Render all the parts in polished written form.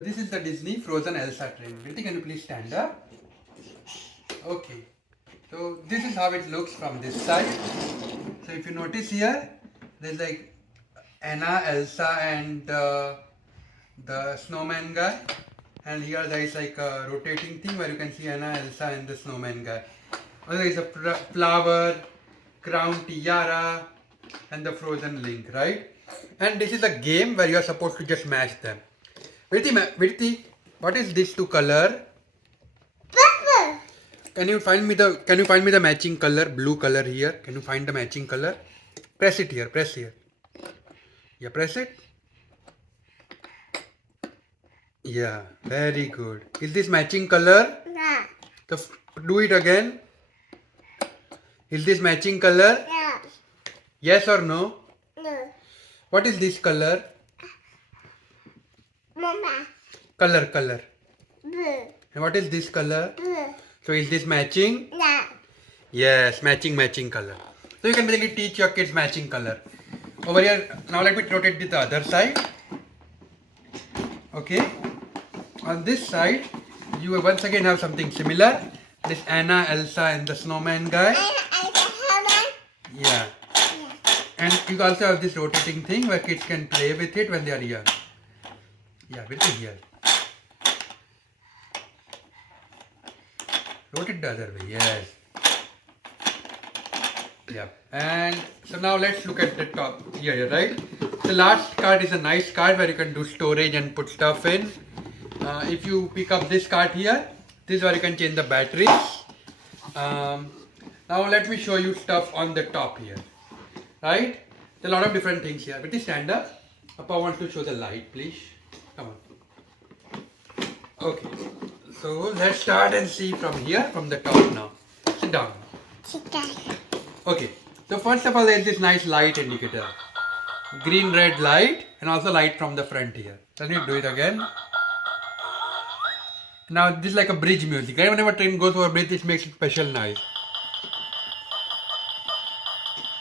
This is the Disney Frozen Elsa train. Kriti, can you please stand up? Okay. So this is how it looks from this side. So if you notice here, there's like Anna, Elsa, and the snowman guy. And here there is like a rotating thing where you can see Anna, Elsa, and the snowman guy. Also there is a flower, crown, tiara, and the frozen link, right? And this is a game where you are supposed to just match them. Virti, what is this to color? Purple. Can you find me the matching color? Blue color here. Can you find the matching color? Press it here. Press here. Yeah, press it. Yeah, very good. Is this matching color? Yeah. So do it again. Is this matching color? Yeah. Yes or no? No. What is this color? Mama. Color. Blue. And what is this color? Blue. So is this matching? Yeah. Yes, matching color. So you can basically teach your kids matching color. Over here, now let me rotate it the other side. Okay. On this side, you will once again have something similar. This Anna, Elsa, and the snowman guy. Yeah. And you also have this rotating thing where kids can play with it when they are young. Yeah, with it here. Rotate the other way, yes. Yeah. And so now let's look at the top here, right? The last card is a nice card where you can do storage and put stuff in. If you pick up this card here, this is where you can change the batteries. Now let me show you stuff on the top here, right? There are a lot of different things here. But stand up. Papa wants to show the light, please. Come on. Okay. So let's start and see from here, from the top now. Sit down. Sit down. Okay. So first of all, there's this nice light indicator. Green, red light, and also light from the front here. Let me do it again. Now this is like a bridge music. Right? Whenever a train goes over a bridge, it makes a special noise.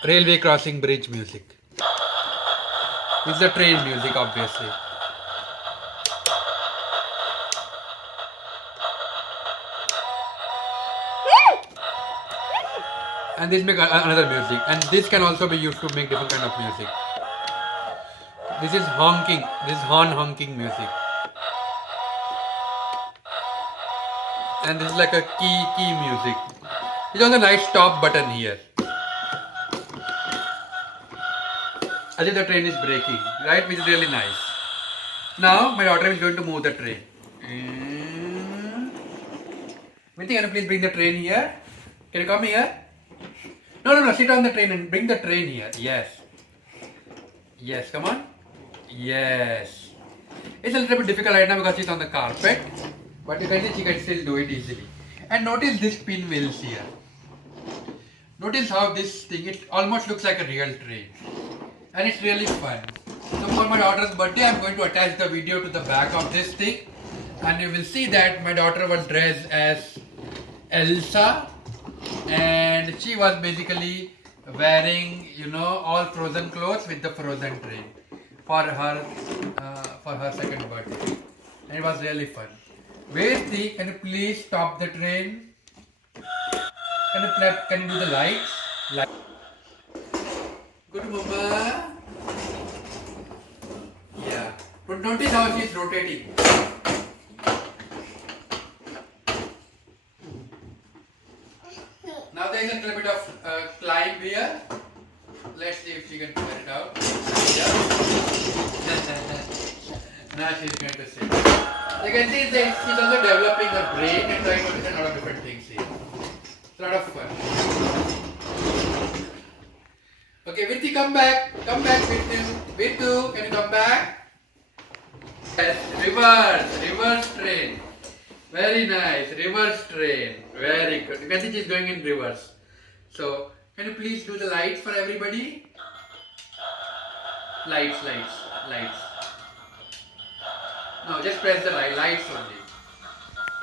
Railway crossing bridge music. This is the train music, obviously. And this make another music. And this can also be used to make different kind of music. This is honking. This is horn honking music. And this is like a key music. There's also a nice stop button here. As if the train is braking, right? Which is really nice. Now my daughter is going to move the train. Vinti, can you please bring the train here? Can you come here? No, sit on the train and bring the train here. Yes, come on. Yes. It's a little bit difficult right now because it's on the carpet. But you can see she can still do it easily. And notice this pinwheels here. Notice how this thing, it almost looks like a real train. And it's really fun. So for my daughter's birthday, I'm going to attach the video to the back of this thing. And you will see that my daughter was dressed as Elsa. And she was basically wearing, all frozen clothes with the frozen train for her second birthday. And it was really fun. Virti, can you please stop the train? Can you do the lights? Good, Mama. Yeah. But notice how she is rotating. Now there is a little bit of climb here. Let's see if she can figure it out. Yeah. Now she is going to sit. You can see that she's also developing her brain and trying to understand a lot of different things here. It's a lot of fun. Okay, Virti, come back. Come back, Virtu, can you come back? Yes, reverse train. Very nice, reverse train. Very good. You can see she's going in reverse. So, can you please do the lights for everybody? Lights. No, just press the lights only.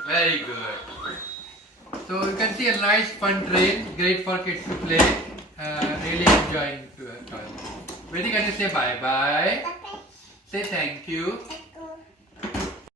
Very good. So you can see a nice fun train, great for kids to play. Really enjoying to it. Virti, can you say bye bye? Say thank you.